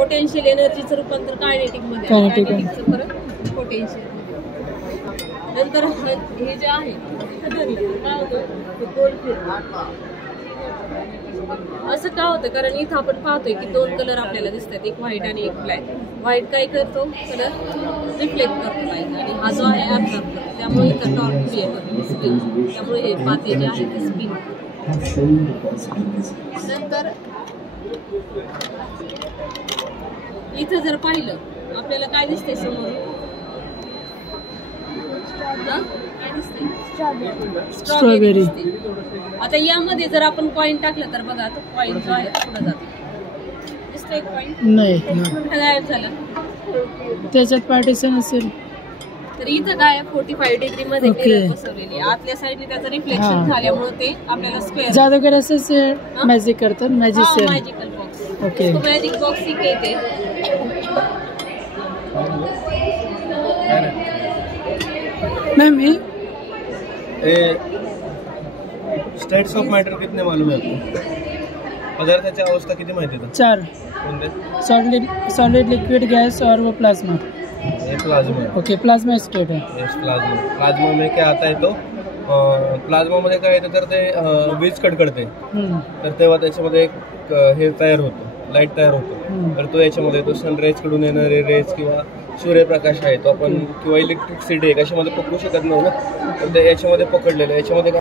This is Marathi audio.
पोटेन्शियल एनर्जीचं रूपांतर कायनेटिक मध्ये, कायनेटिकचं परत पोटेन्शियल. नंतर हे जे आहे काय होतं, गोल फिरतो. असं का होतं, कारण इथं आपण पाहतोय की दोन कलर आपल्याला दिसतात, एक व्हाईट आणि एक ब्लॅक. व्हाईट काय करतो, कलर रिफ्लेक्ट करतो लाईट, आणि हा जो आहे ऍब्झॉर्ब करतो. त्यामुळे इथं टॉर्क क्रिएट होतो, स्पिन. त्यामुळे हे पाते जे आहे ते स्पिन. नंतर इथं जर पाहिलं आपल्याला काय दिसतंय समोर, काय दिसतंय, स्ट्रॉबेरी. आता यामध्ये जर आपण कॉइन टाकलं तर बघा, तो कॉइन जो आहे पुढे जातो. दिसतोय कॉइन? नाही, गायब झालं. त्याच्यात पार्टिशन असेल तर इथं काय 45 डिग्री मध्ये बसवलेली आहे. आतल्या साईडने त्याचं रिफ्लेक्शन झाल्यामुळे ते आपल्याला स्क्वेअर. जादूगर असंच मॅजिक करतात, magical box. Okay, magic box ही कहते. मैम ये स्टेट्स ऑफ मॅटर कितने मालूम है आपको? पदार्थाची अवस्था किती माहिती आहे? 4. सॉलिड, लिक्विड, गैस और वो प्लाज्मा. ये प्लाज्मा. ओके, प्लाज्मा स्टेट है. यस, प्लाज्मा में क्या आता है, तो प्लाझ्मा मध्ये काय येतं तर ते वीज कडकडते, तर तेव्हा त्याच्यामध्ये एक हे तयार होतं, लाईट तयार होतो. तर तो याच्यामध्ये तो सनराईज कडून येणारे रेज किंवा सूर्यप्रकाश आहे तो आपण, किंवा इलेक्ट्रिसिटी आहे, कशामध्ये पकडू शकत नाही ना, तर ते याच्यामध्ये पकडलेलं. याच्यामध्ये